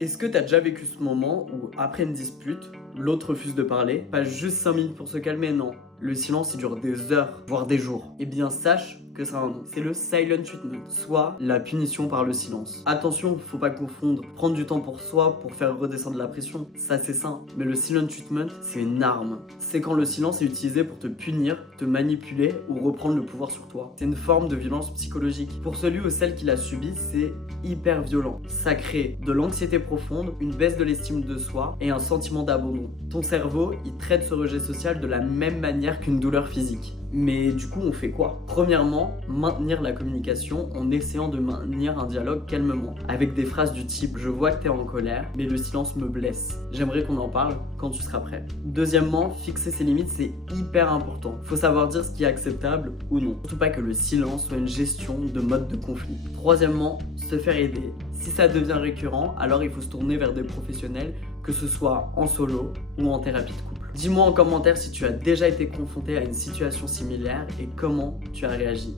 Est-ce que tu as déjà vécu ce moment où, après une dispute, l'autre refuse de parler, pas juste 5 minutes pour se calmer, non. Le silence, il dure des heures, voire des jours. Eh bien, sache que ça a un nom. C'est le silent treatment, soit la punition par le silence. Attention, faut pas confondre prendre du temps pour soi pour faire redescendre la pression, ça c'est sain. Mais le silent treatment, c'est une arme. C'est quand le silence est utilisé pour te punir, te manipuler ou reprendre le pouvoir sur toi. C'est une forme de violence psychologique. Pour celui ou celle qui l'a subi, c'est hyper violent. Ça crée de l'anxiété profonde, une baisse de l'estime de soi et un sentiment d'abandon. Ton cerveau, il traite ce rejet social de la même manière qu'une douleur physique. Mais du coup, on fait quoi? Premièrement, maintenir la communication en essayant de maintenir un dialogue calmement, avec des phrases du type «Je vois que t'es en colère, mais le silence me blesse. J'aimerais qu'on en parle quand tu seras prêt». Deuxièmement, fixer ses limites, c'est hyper important. Faut savoir dire ce qui est acceptable ou non. Surtout pas que le silence soit une gestion de mode de conflit. Troisièmement, se faire aider. Si ça devient récurrent, alors il faut se tourner vers des professionnels, que ce soit en solo ou en thérapie de couple. Dis-moi en commentaire si tu as déjà été confronté à une situation similaire et comment tu as réagi.